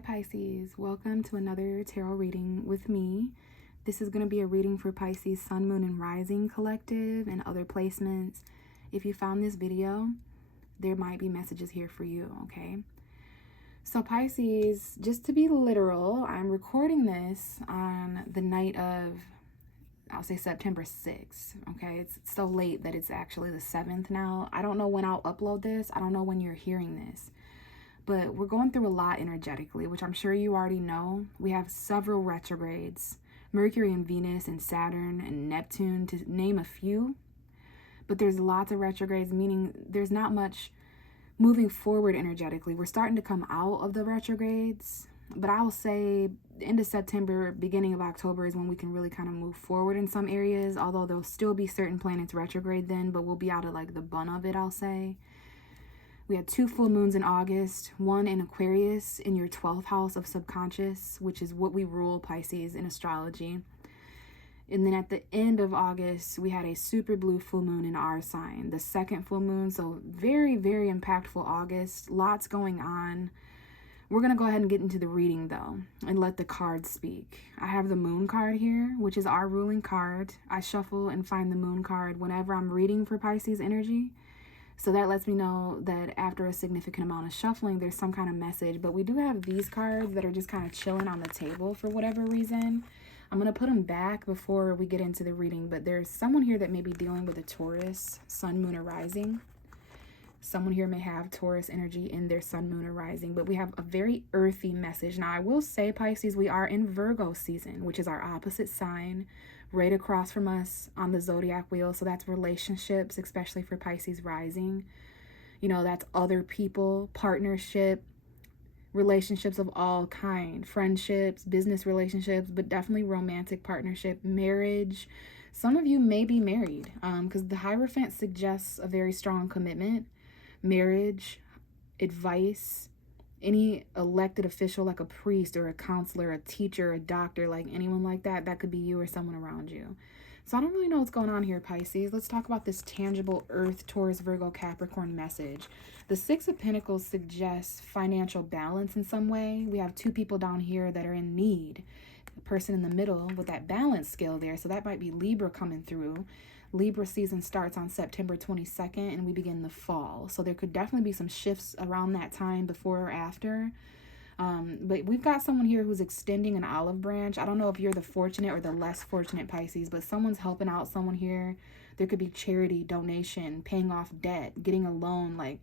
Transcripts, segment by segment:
Pisces. Welcome to another tarot reading with me. This is going to be a reading for Pisces Sun, Moon, and Rising Collective and other placements. If you found this video, there might be messages here for you, okay? So Pisces, just to be literal, I'm recording this on the night of, I'll say September 6th, okay? It's so late that it's actually the 7th now. I don't know when I'll upload this. I don't know when you're hearing this. But we're going through a lot energetically, which I'm sure you already know. We have several retrogrades, Mercury and Venus and Saturn and Neptune, to name a few. But there's lots of retrogrades, meaning there's not much moving forward energetically. We're starting to come out of the retrogrades. But I will say end of September, beginning of October is when we can really kind of move forward in some areas. Although there'll still be certain planets retrograde then, but we'll be out of like the bun of it, I'll say. We had 2 full moons in August, one in Aquarius in your 12th house of subconscious, which is what we rule, Pisces, in astrology. And then at the end of August, we had a super blue full moon in our sign, the 2nd full moon. So very, very impactful August. Lots going on. We're going to go ahead and get into the reading, though, and let the cards speak. I have the moon card here, which is our ruling card. I shuffle and find the moon card whenever I'm reading for Pisces energy. So that lets me know that after a significant amount of shuffling, there's some kind of message. But we do have these cards that are just kind of chilling on the table for whatever reason. I'm going to put them back before we get into the reading. But there's someone here that may be dealing with a Taurus, Sun, Moon, or Rising. Someone here may have Taurus energy in their Sun, Moon, or Rising. But we have a very earthy message. Now, I will say, Pisces, we are in Virgo season, which is our opposite sign, right across from us on the zodiac wheel. So that's relationships, especially for Pisces rising. You know, that's other people, partnership, relationships of all kind, friendships, business relationships, but definitely romantic partnership, marriage. Some of you may be married because the Hierophant suggests a very strong commitment, marriage, advice, any elected official like a priest or a counselor, a teacher, a doctor, like anyone like that. That could be you or someone around you. So I don't really know what's going on here, Pisces. Let's talk about this tangible Earth, Taurus, Virgo, Capricorn message. The 6 of Pentacles suggests financial balance in some way. We have 2 people down here that are in need. The person in the middle with that balance scale there. So that might be Libra coming through. Libra season starts on September 22nd and we begin the fall. So there could definitely be some shifts around that time before or after. But we've got someone here who's extending an olive branch. I don't know if you're the fortunate or the less fortunate Pisces, but someone's helping out someone here. There could be charity, donation, paying off debt, getting a loan,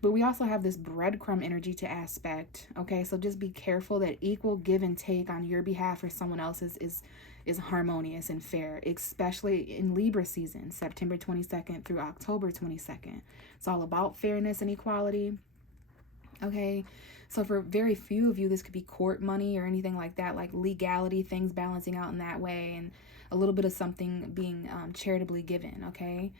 but we also have this breadcrumb energy to aspect. Okay, so just be careful that equal give and take on your behalf or someone else's is harmonious and fair, especially in Libra season, September 22nd through October 22nd. It's all about fairness and equality. Okay, so for very few of you, this could be court money or anything like that, like legality, things balancing out in that way, and a little bit of something being charitably given, okay?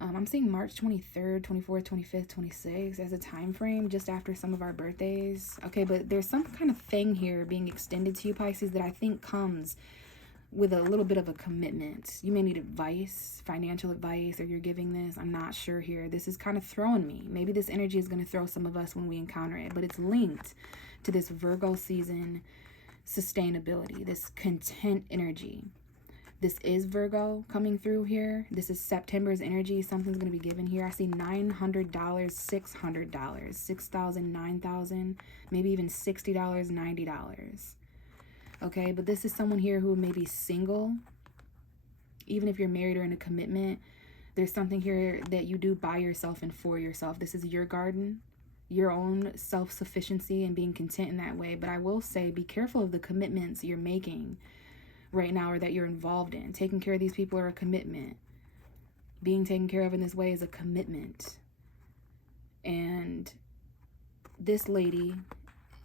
I'm seeing March 23rd, 24th, 25th, 26th as a time frame just after some of our birthdays. Okay, but there's some kind of thing here being extended to you, Pisces, that I think comes with a little bit of a commitment. You may need advice, financial advice, or you're giving this. I'm not sure here. This is kind of throwing me. Maybe this energy is going to throw some of us when we encounter it, but it's linked to this Virgo season sustainability, this content energy. This is Virgo coming through here. This is September's energy. Something's going to be given here. I see $900, $600, $6,000, $9,000, maybe even $60, $90. Okay, but this is someone here who may be single. Even if you're married or in a commitment, there's something here that you do by yourself and for yourself. This is your garden, your own self-sufficiency and being content in that way. But I will say, be careful of the commitments you're making right now or that you're involved in. Taking care of these people are a commitment. Being taken care of in this way is a commitment. And this lady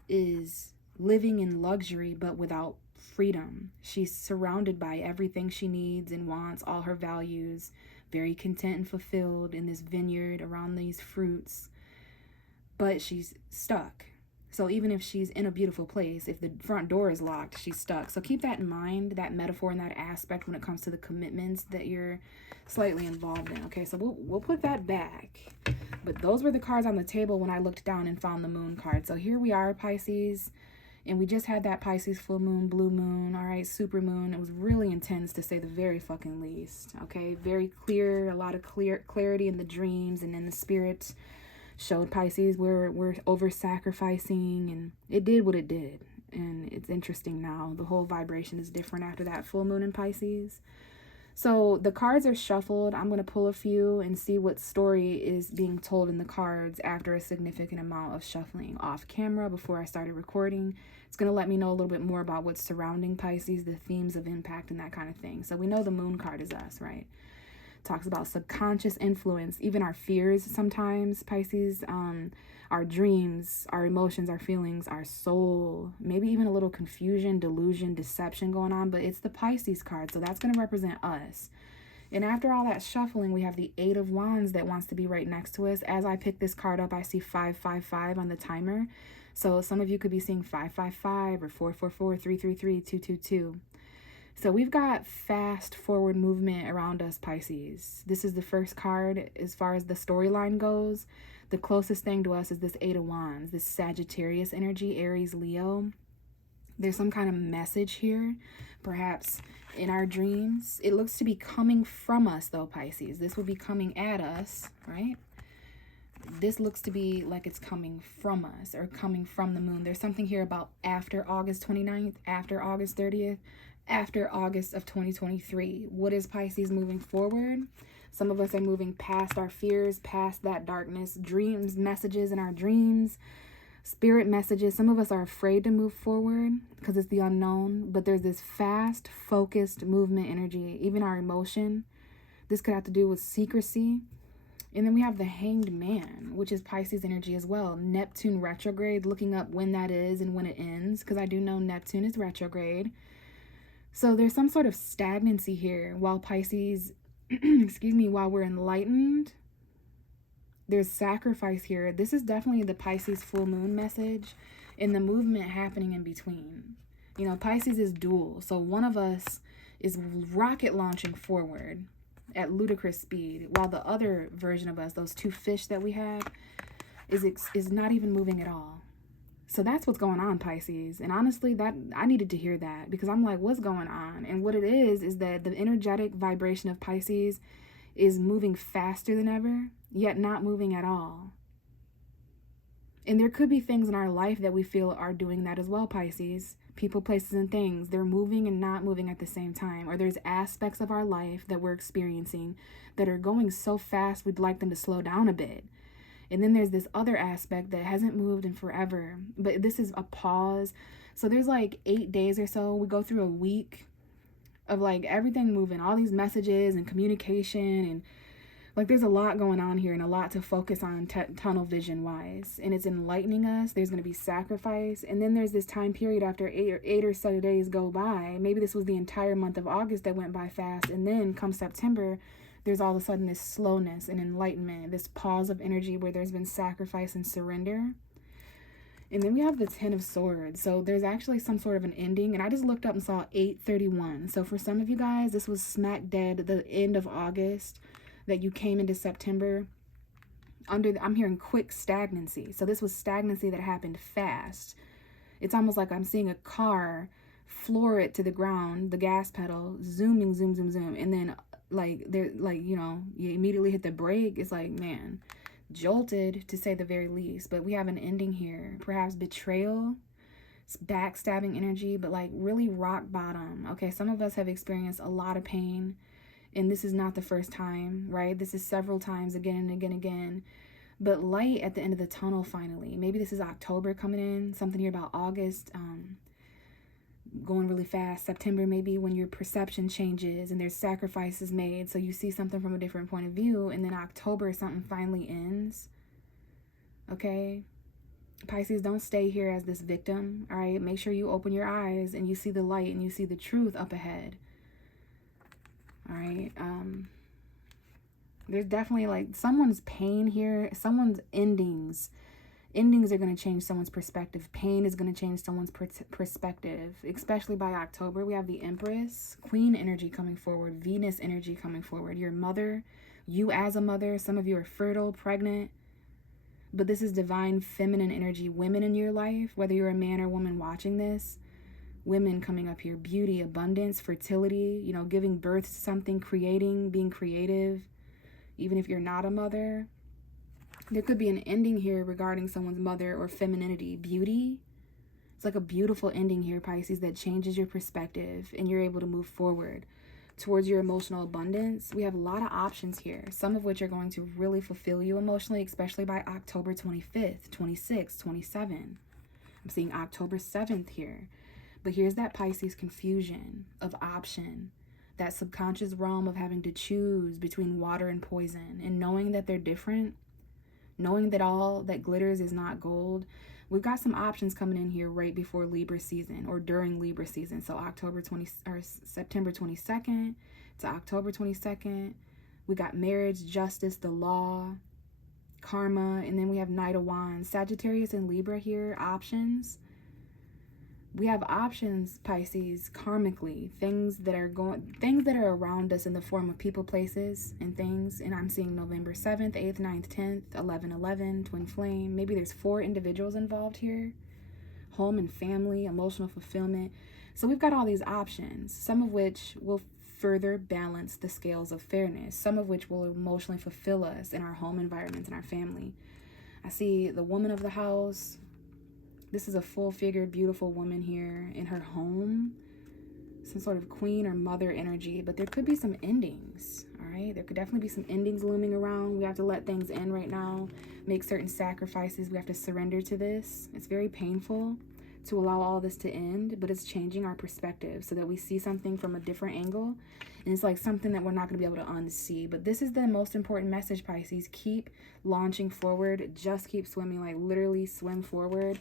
is living in luxury but without freedom. She's surrounded by everything she needs and wants, all her values, very content and fulfilled in this vineyard around these fruits, but she's stuck. So even if she's in a beautiful place, if the front door is locked, she's stuck. So keep that in mind, that metaphor and that aspect when it comes to the commitments that you're slightly involved in. Okay, so we'll put that back. But those were the cards on the table when I looked down and found the moon card. So here we are, Pisces. And we just had that Pisces full moon, blue moon, all right, super moon. It was really intense, to say the very fucking least, okay? Very clear, a lot of clarity in the dreams and in the spirits showed Pisces. We're over-sacrificing, and it did what it did. And it's interesting now. The whole vibration is different after that full moon in Pisces. So the cards are shuffled. I'm going to pull a few and see what story is being told in the cards after a significant amount of shuffling off camera before I started recording. It's going to let me know a little bit more about what's surrounding Pisces, the themes of impact and that kind of thing. So we know the moon card is us, right? Talks about subconscious influence, even our fears sometimes, Pisces, our dreams, our emotions, our feelings, our soul, maybe even a little confusion, delusion, deception going on, but it's the Pisces card, so that's going to represent us. And after all that shuffling, we have the Eight of Wands that wants to be right next to us. As I pick this card up, I see 555 on the timer. So some of you could be seeing 555 or 444, 333, 222. So we've got fast forward movement around us, Pisces. This is the first card as far as the storyline goes. The closest thing to us is this Eight of Wands, this Sagittarius energy, Aries, Leo. There's some kind of message here, perhaps in our dreams. It looks to be coming from us, though, Pisces. This would be coming at us, right? This looks to be like it's coming from us or coming from the moon. There's something here about after August 29th, after August 30th, after August of 2023. What is Pisces moving forward? Some of us are moving past our fears, past that darkness, dreams, messages in our dreams, spirit messages. Some of us are afraid to move forward because it's the unknown, but there's this fast, focused movement energy, even our emotion. This could have to do with secrecy. And then we have the Hanged Man, which is Pisces energy as well. Neptune retrograde, looking up when that is and when it ends, because I do know Neptune is retrograde. So there's some sort of stagnancy here while Pisces, while we're enlightened. There's sacrifice here. This is definitely the Pisces full moon message and the movement happening in between. You know, Pisces is dual. So one of us is rocket launching forward at ludicrous speed, while the other version of us, those two fish that we have, is not even moving at all. So that's what's going on, Pisces. And honestly, that I needed to hear that, because I'm like, what's going on? And what it is that the energetic vibration of Pisces is moving faster than ever, yet not moving at all. And there could be things in our life that we feel are doing that as well, Pisces. People, places, and things. They're moving and not moving at the same time. Or there's aspects of our life that we're experiencing that are going so fast we'd like them to slow down a bit. And then there's this other aspect that hasn't moved in forever, but this is a pause. So there's like 8 days or so. We go through a week of like everything moving, all these messages and communication, and like there's a lot going on here and a lot to focus on tunnel vision wise. And it's enlightening us. There's going to be sacrifice. And then there's this time period after eight or so days go by. Maybe this was the entire month of August that went by fast. And then come September, there's all of a sudden this slowness and enlightenment, this pause of energy where there's been sacrifice and surrender. And then we have the Ten of Swords. So there's actually some sort of an ending. And I just looked up and saw 8/31. So for some of you guys, this was smack dead the end of August that you came into September. I'm hearing quick stagnancy. So this was stagnancy that happened fast. It's almost like I'm seeing a car floor it to the ground, the gas pedal, zooming, zoom, zoom, zoom. And then you immediately hit the brake. It's like, man, jolted to say the very least. But we have an ending here. Perhaps betrayal, backstabbing energy, but like really rock bottom. Okay, some of us have experienced a lot of pain, and this is not the first time, right? This is several times, again and again and again. But light at the end of the tunnel finally. Maybe this is October coming in, something here about August, going really fast. September, maybe when your perception changes and there's sacrifices made, so you see something from a different point of view. And then October, something finally ends. Okay, Pisces, don't stay here as this victim. All right, make sure you open your eyes and you see the light and you see the truth up ahead. All right, there's definitely like someone's pain here, someone's endings are going to change someone's perspective. Pain is going to change someone's perspective, especially by October. We have the Empress, Queen energy coming forward, Venus energy coming forward. Your mother, you as a mother, some of you are fertile, pregnant. But this is divine feminine energy, women in your life, whether you're a man or woman watching this. Women coming up here, beauty, abundance, fertility, you know, giving birth to something, creating, being creative, even if you're not a mother. There could be an ending here regarding someone's mother or femininity, beauty. It's like a beautiful ending here, Pisces, that changes your perspective and you're able to move forward towards your emotional abundance. We have a lot of options here, some of which are going to really fulfill you emotionally, especially by October 25th, 26th, 27th. I'm seeing October 7th here. But here's that Pisces confusion of option, that subconscious realm of having to choose between water and poison, and knowing that they're different, knowing that all that glitters is not gold. We've got some options coming in here right before Libra season or during Libra season. So September 22nd to October 22nd. We got marriage, justice, the law, karma, and then we have Knight of Wands. Sagittarius and Libra here, options. We have options, Pisces, karmically, things that are around us in the form of people, places, and things. And I'm seeing November 7th, 8th, 9th, 10th, 11/11, twin flame. Maybe there's 4 individuals involved here. Home and family, emotional fulfillment. So we've got all these options, some of which will further balance the scales of fairness, some of which will emotionally fulfill us in our home environments and our family. I see the woman of the house. This is a full-figured, beautiful woman here in her home. Some sort of queen or mother energy, but there could be some endings, all right? There could definitely be some endings looming around. We have to let things end right now, make certain sacrifices. We have to surrender to this. It's very painful to allow all this to end, but it's changing our perspective so that we see something from a different angle. And it's like something that we're not going to be able to unsee. But this is the most important message, Pisces. Keep launching forward. Just keep swimming, like literally swim forward.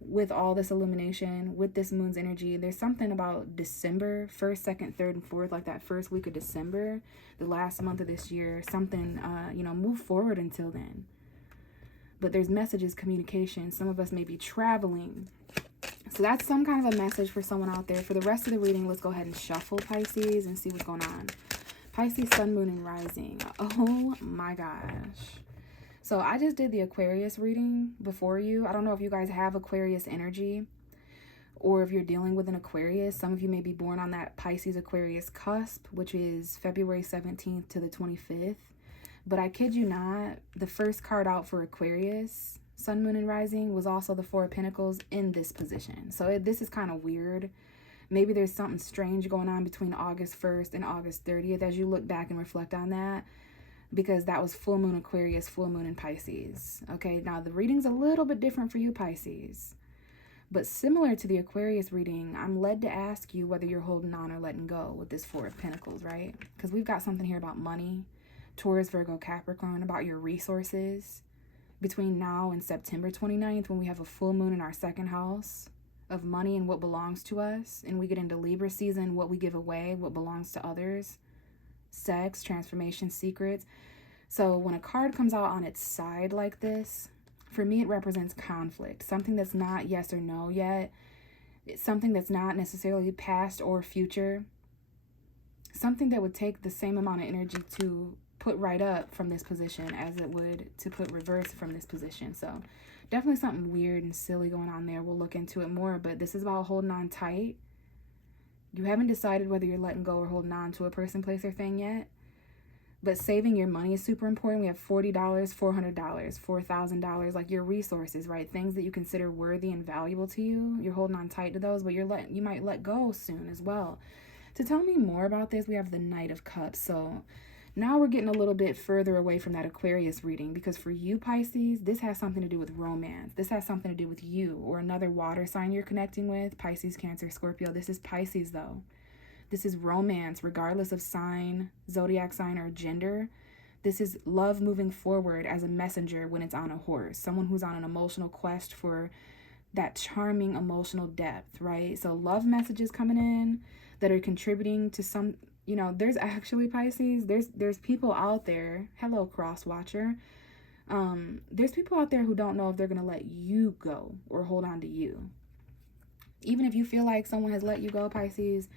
With all this illumination, with this moon's energy, there's something about December 1st, 2nd, 3rd, and 4th, like that first week of December, the last month of this year, something, move forward until then. But there's messages, communication. Some of us may be traveling. So that's some kind of a message for someone out there. For the rest of the reading, let's go ahead and shuffle, Pisces, and see what's going on. Pisces, Sun, Moon, and Rising. Oh my gosh. So I just did the Aquarius reading before you. I don't know if you guys have Aquarius energy or if you're dealing with an Aquarius. Some of you may be born on that Pisces Aquarius cusp, which is February 17th to the 25th. But I kid you not, the first card out for Aquarius, Sun, Moon, and Rising, was also the 4 of Pentacles in this position. So this is kind of weird. Maybe there's something strange going on between August 1st and August 30th as you look back and reflect on that. Because that was full moon Aquarius, full moon in Pisces. Okay, now the reading's a little bit different for you, Pisces. But similar to the Aquarius reading, I'm led to ask you whether you're holding on or letting go with this 4 of Pentacles, right? Because we've got something here about money, Taurus, Virgo, Capricorn, about your resources. Between now and September 29th, when we have a full moon in our 2nd house of money and what belongs to us, and we get into Libra season, what we give away, what belongs to others, sex, transformation, secrets. So when a card comes out on its side like this, for me it represents conflict, something that's not yes or no yet. It's something that's not necessarily past or future, something that would take the same amount of energy to put right up from this position as it would to put reverse from this position. So definitely something weird and silly going on there. We'll look into it more, but this is about holding on tight. You haven't decided whether you're letting go or holding on to a person, place, or thing yet. But saving your money is super important. We have $40, $400, $4,000, like your resources, right? Things that you consider worthy and valuable to you. You're holding on tight to those, but you might let go soon as well. To tell me more about this, we have the Knight of Cups. So now we're getting a little bit further away from that Aquarius reading, because for you, Pisces, this has something to do with romance. This has something to do with you or another water sign you're connecting with, Pisces, Cancer, Scorpio. This is Pisces, though. This is romance, regardless of sign, zodiac sign, or gender. This is love moving forward as a messenger when it's on a horse, someone who's on an emotional quest for that charming emotional depth, right? So love messages coming in that are contributing to some, there's actually, Pisces, there's people out there, hello cross watcher, there's people out there who don't know if they're going to let you go or hold on to you. Even if you feel like someone has let you go, Pisces,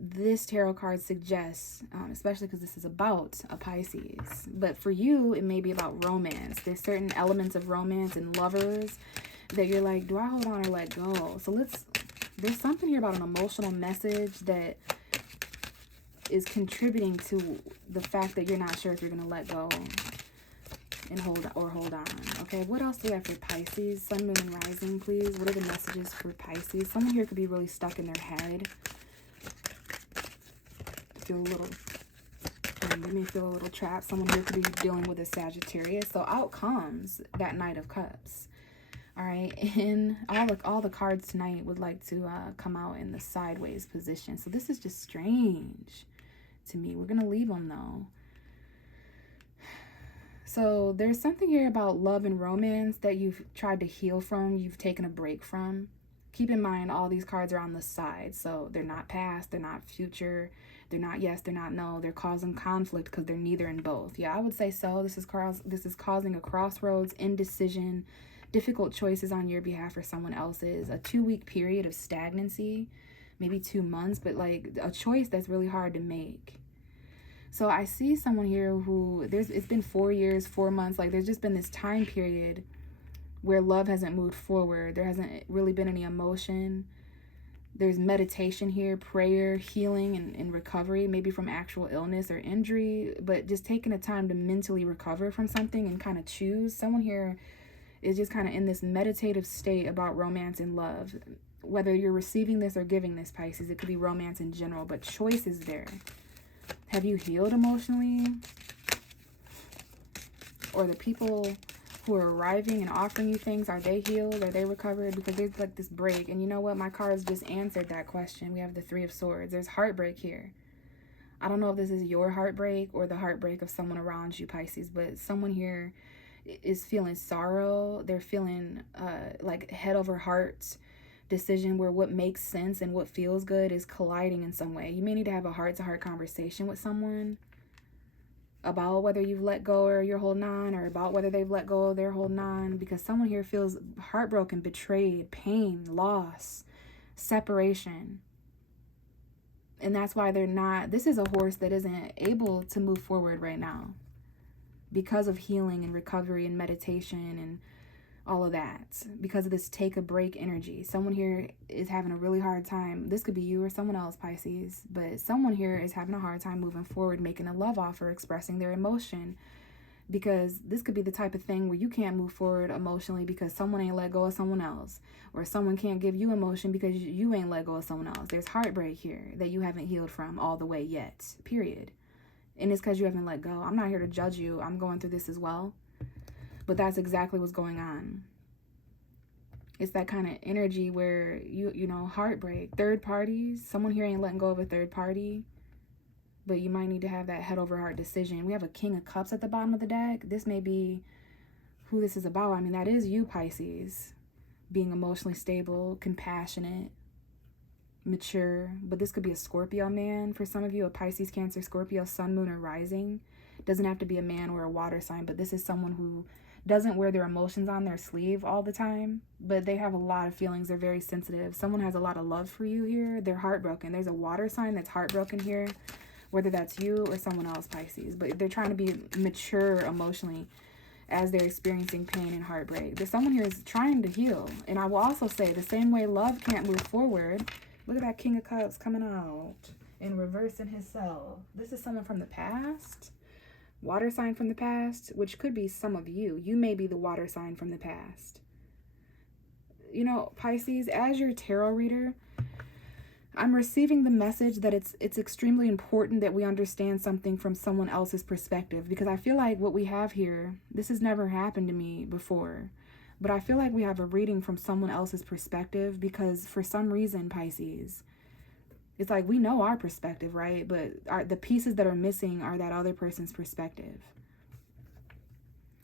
this tarot card suggests, especially because this is about a Pisces, but for you, it may be about romance. There's certain elements of romance and lovers that you're like, do I hold on or let go? So there's something here about an emotional message that is contributing to the fact that you're not sure if you're going to let go and hold on. Okay, what else do we have for Pisces? Sun, moon, and rising, please. What are the messages for Pisces? Someone here could be really stuck in their head. They may feel a little trapped. Someone here could be dealing with a Sagittarius. So out comes that Knight of Cups. All right, and all the cards tonight would like to come out in the sideways position. So this is just strange to me. We're gonna leave them though. So there's something here about love and romance that you've tried to heal from, you've taken a break from. Keep in mind, all these cards are on the side, so they're not past, they're not future, they're not yes, they're not no. They're causing conflict because they're neither in both. Yeah, I would say so. This is causing a crossroads, indecision, difficult choices on your behalf or someone else's, a 2-week period of stagnancy, maybe 2 months, but like a choice that's really hard to make. So I see someone here who it's been 4 years, 4 months, like there's just been this time period where love hasn't moved forward. There hasn't really been any emotion. There's meditation here, prayer, healing, and recovery, maybe from actual illness or injury, but just taking the time to mentally recover from something and kind of choose. Someone here is just kind of in this meditative state about romance and love. Whether you're receiving this or giving this, Pisces, it could be romance in general, but choice is there. Have you healed emotionally? Or the people who are arriving and offering you things, are they healed? Are they recovered? Because there's like this break. And you know what? My cards just answered that question. We have the 3 of Swords. There's heartbreak here. I don't know if this is your heartbreak or the heartbreak of someone around you, Pisces, but someone here is feeling sorrow. They're feeling like head over heart decision where what makes sense and what feels good is colliding in some way. You may need to have a heart-to-heart conversation with someone about whether you've let go or you're holding on, or about whether they've let go or they're holding on, because someone here feels heartbroken, betrayed, pain, loss, separation. And that's why this is a horse that isn't able to move forward right now because of healing and recovery and meditation and all of that, because of this take a break energy. Someone here is having a really hard time. This could be you or someone else, Pisces, but someone here is having a hard time moving forward, making a love offer, expressing their emotion, because this could be the type of thing where you can't move forward emotionally because someone ain't let go of someone else, or someone can't give you emotion because you ain't let go of someone else. There's heartbreak here that you haven't healed from all the way yet, period. And it's because you haven't let go. I'm not here to judge you. I'm going through this as well. But that's exactly what's going on. It's that kind of energy where you know, heartbreak, third parties. Someone here ain't letting go of a third party, but you might need to have that head over heart decision. We have a King of Cups at the bottom of the deck. This may be who this is about. I mean, that is you, Pisces, being emotionally stable, compassionate, mature. But this could be a Scorpio man for some of you, a Pisces, Cancer, Scorpio, Sun, Moon, or Rising. Doesn't have to be a man or a water sign, but this is someone who doesn't wear their emotions on their sleeve all the time, but they have a lot of feelings. They're very sensitive. Someone has a lot of love for you here. They're heartbroken. There's a water sign that's heartbroken here, whether that's you or someone else, Pisces, but they're trying to be mature emotionally as they're experiencing pain and heartbreak. There's someone here is trying to heal. And I will also say, the same way love can't move forward, look at that King of Cups coming out and reversing himself. This is someone from the past. Water sign from the past, which could be some of you. You may be the water sign from the past. You know, Pisces, as your tarot reader, I'm receiving the message that it's extremely important that we understand something from someone else's perspective, because I feel like what we have here, this has never happened to me before, but I feel like we have a reading from someone else's perspective, because for some reason, Pisces, it's like we know our perspective, right? But the pieces that are missing are that other person's perspective.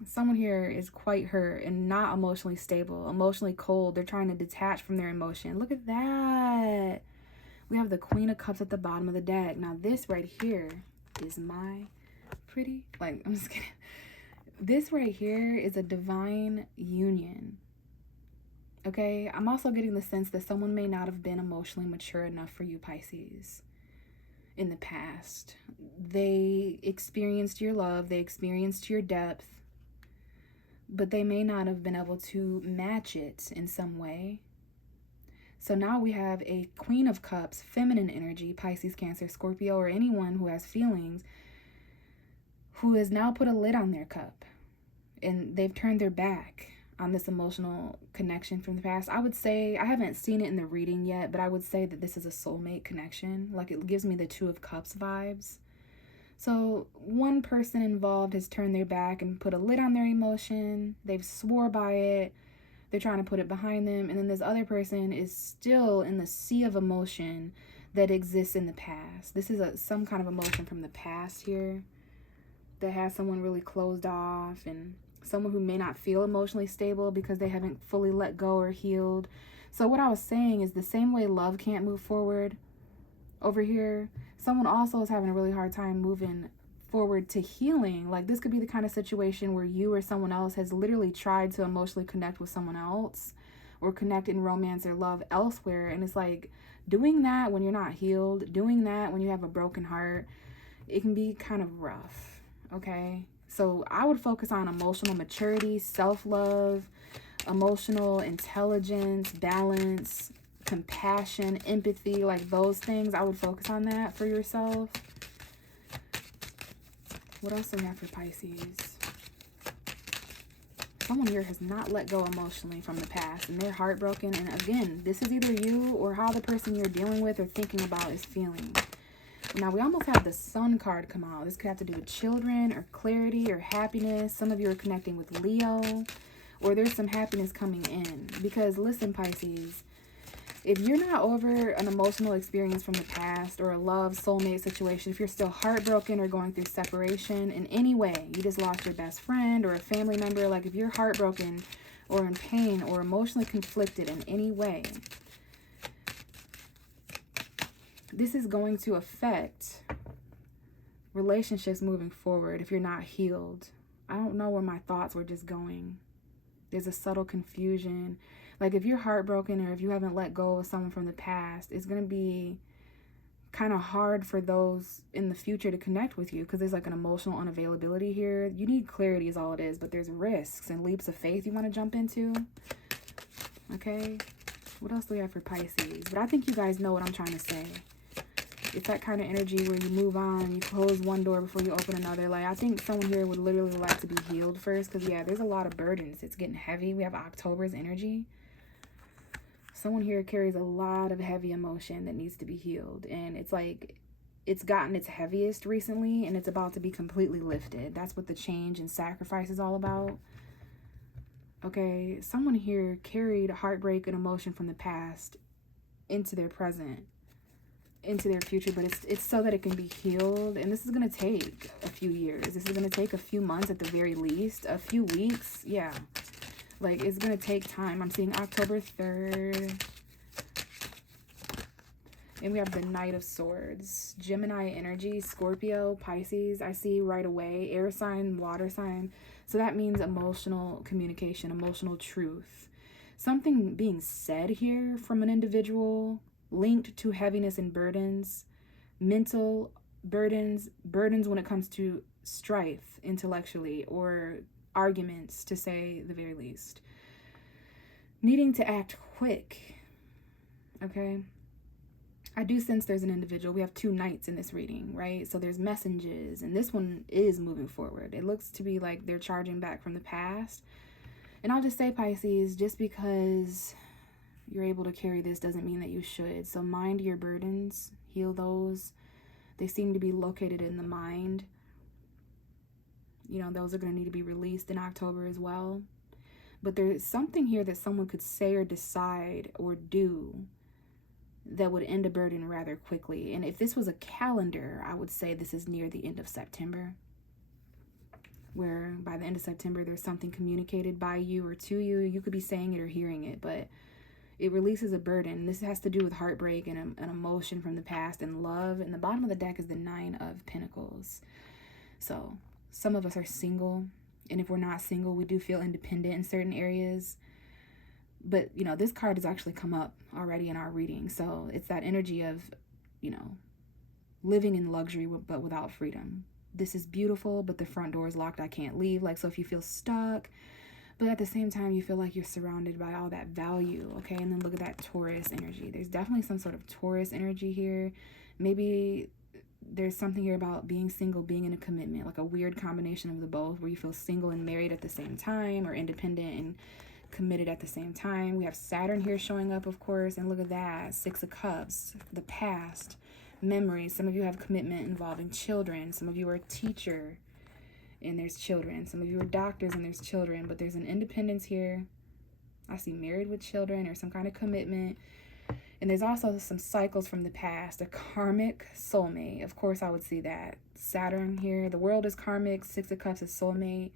Someone here is quite hurt and not emotionally stable, emotionally cold. They're trying to detach from their emotion. Look at that. We have the Queen of Cups at the bottom of the deck. Now this right here is my pretty, like, I'm just kidding. This right here is a divine union. Okay, I'm also getting the sense that someone may not have been emotionally mature enough for you, Pisces. in the past. They experienced your love, they experienced your depth, but they may not have been able to match it in some way. So now we have a Queen of Cups, feminine energy, Pisces, Cancer, Scorpio, or anyone who has feelings, who has now put a lid on their cup, and they've turned their back on this emotional connection from the past. I would say, I haven't seen it in the reading yet, but I would say that this is a soulmate connection. Like, it gives me the Two of Cups vibes. So one person involved has turned their back and put a lid on their emotion. They've swore by it. They're trying to put it behind them. And then this other person is still in the sea of emotion that exists in the past. This is some kind of emotion from the past here that has someone really closed off, and someone who may not feel emotionally stable because they haven't fully let go or healed. So what I was saying is, the same way love can't move forward over here, someone also is having a really hard time moving forward to healing. Like, this could be the kind of situation where you or someone else has literally tried to emotionally connect with someone else, or connect in romance or love elsewhere, and it's like, doing that when you're not healed, doing that when you have a broken heart, it can be kind of rough. Okay, so I would focus on emotional maturity, self-love, emotional intelligence, balance, compassion, empathy, like those things. I would focus on that for yourself. What else do we have for Pisces? Someone here has not let go emotionally from the past, and they're heartbroken. And again, this is either you or how the person you're dealing with or thinking about is feeling. Now, we almost have the Sun card come out. This could have to do with children or clarity or happiness. Some of you are connecting with Leo, or there's some happiness coming in. Because listen, Pisces, if you're not over an emotional experience from the past, or a love soulmate situation, if you're still heartbroken or going through separation in any way, you just lost your best friend or a family member, like if you're heartbroken or in pain or emotionally conflicted in any way, this is going to affect relationships moving forward if you're not healed. I don't know where my thoughts were just going. There's a subtle confusion. Like, if you're heartbroken or if you haven't let go of someone from the past, it's going to be kind of hard for those in the future to connect with you, because there's like an emotional unavailability here. You need clarity is all it is, but there's risks and leaps of faith you want to jump into. Okay, what else do we have for Pisces? But I think you guys know what I'm trying to say. It's that kind of energy where you move on, you close one door before you open another. Like, I think someone here would literally like to be healed first, because yeah, there's a lot of burdens. It's getting heavy. We have October's energy. Someone here carries a lot of heavy emotion that needs to be healed, and it's like it's gotten its heaviest recently, and it's about to be completely lifted. That's what the change and sacrifice is all about. Okay, someone here carried heartbreak and emotion from the past into their present, into their future, but it's so that it can be healed. And this is going to take a few years. This is going to take a few months at the very least, a few weeks. Yeah, like, it's going to take time. I'm seeing October 3rd. And we have the Knight of Swords, Gemini energy, Scorpio, Pisces. I see right away, air sign, water sign. So that means emotional communication, emotional truth. Something being said here from an individual linked to heaviness and burdens, mental burdens when it comes to strife intellectually, or arguments, to say the very least. Needing to act quick, okay? I do sense there's an individual. We have two knights in this reading, right? So there's messages, and this one is moving forward. It looks to be like they're charging back from the past. And I'll just say, Pisces, just because you're able to carry this doesn't mean that you should. So mind your burdens, heal those. They seem to be located in the mind. You know, those are going to need to be released in October as well. But there's something here that someone could say or decide or do that would end a burden rather quickly. And if this was a calendar, I would say this is near the end of September, where by the end of September, there's something communicated by you or to you. You could be saying it or hearing it, but it releases a burden. This has to do with heartbreak and an emotion from the past and love. And the bottom of the deck is the Nine of Pentacles. So some of us are single, and if we're not single, we do feel independent in certain areas. But, you know, this card has actually come up already in our reading. So it's that energy of, you know, living in luxury but without freedom. This is beautiful, but the front door is locked. I can't leave. Like, so if you feel stuck, but at the same time, you feel like you're surrounded by all that value, okay? And then look at that Taurus energy. There's definitely some sort of Taurus energy here. Maybe there's something here about being single, being in a commitment, like a weird combination of the both, where you feel single and married at the same time, or independent and committed at the same time. We have Saturn here showing up, of course, and look at that, 6 of Cups, the past, memories. Some of you have commitment involving children. Some of you are a teacher and there's children. Some of you are doctors and there's children, but there's an independence here. I see married with children or some kind of commitment. And there's also some cycles from the past, a karmic soulmate. Of course, I would see that. Saturn here, the world is karmic, 6 of Cups is soulmate.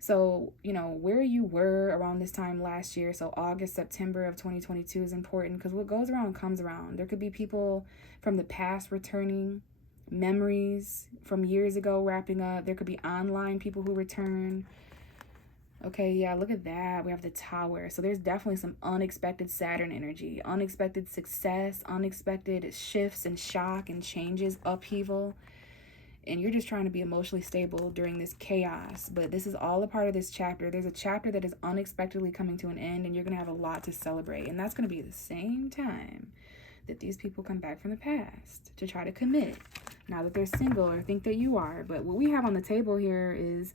So, you know, where you were around this time last year, so August, September of 2022 is important, because what goes around comes around. There could be people from the past returning, memories from years ago wrapping up. There could be online people who return. Okay, yeah, look at that. We have the Tower. So there's definitely some unexpected Saturn energy, unexpected success, unexpected shifts and shock and changes, upheaval. And you're just trying to be emotionally stable during this chaos. But this is all a part of this chapter. There's a chapter that is unexpectedly coming to an end, and you're going to have a lot to celebrate. And that's going to be the same time that these people come back from the past to try to commit, now that they're single or think that you are. But what we have on the table here is,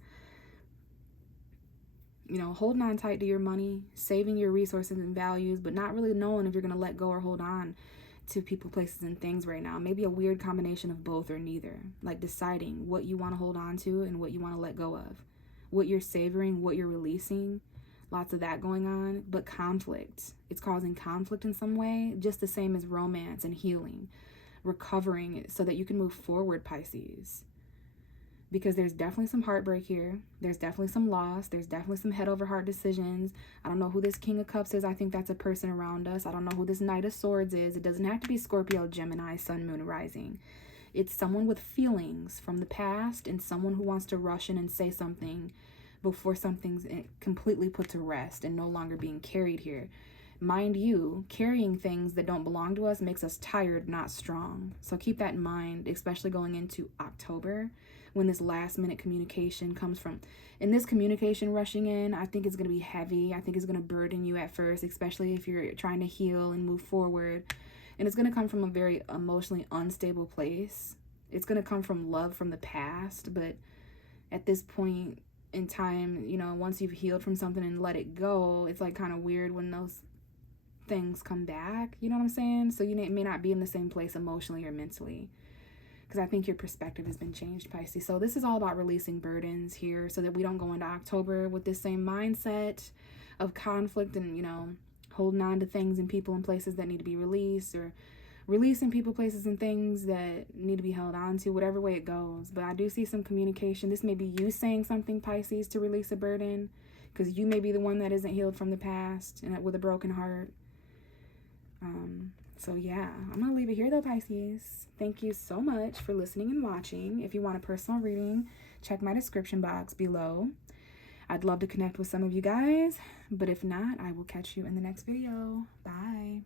you know, holding on tight to your money, saving your resources and values, but not really knowing if you're going to let go or hold on to people, places, and things right now. Maybe a weird combination of both or neither. Like deciding what you want to hold on to and what you want to let go of. What you're savoring, what you're releasing. Lots of that going on. But conflict. It's causing conflict in some way. Just the same as romance and healing. Recovering so that you can move forward, Pisces. Because there's definitely some heartbreak here. There's definitely some loss. There's definitely some head over heart decisions. I don't know who this King of Cups is. I think that's a person around us. I don't know who this Knight of Swords is. It doesn't have to be Scorpio, Gemini, Sun, Moon, Rising. It's someone with feelings from the past and someone who wants to rush in and say something before something's completely put to rest and no longer being carried here. Mind you, carrying things that don't belong to us makes us tired, not strong. So keep that in mind, especially going into October, when this last minute communication comes from. And this communication rushing in, I think it's going to be heavy. I think it's going to burden you at first, especially if you're trying to heal and move forward. And it's going to come from a very emotionally unstable place. It's going to come from love from the past. But at this point in time, you know, once you've healed from something and let it go, it's like kind of weird when those things come back. You know what I'm saying? So you may not be in the same place emotionally or mentally, because I think your perspective has been changed, Pisces. So this is all about releasing burdens here so that we don't go into October with this same mindset of conflict and, you know, holding on to things and people and places that need to be released, or releasing people, places, and things that need to be held on to, whatever way it goes. But I do see some communication. This may be you saying something, Pisces, to release a burden, because you may be the one that isn't healed from the past and with a broken heart. So yeah, I'm going to leave it here though, Pisces. Thank you so much for listening and watching. If you want a personal reading, check my description box below. I'd love to connect with some of you guys, but if not, I will catch you in the next video. Bye.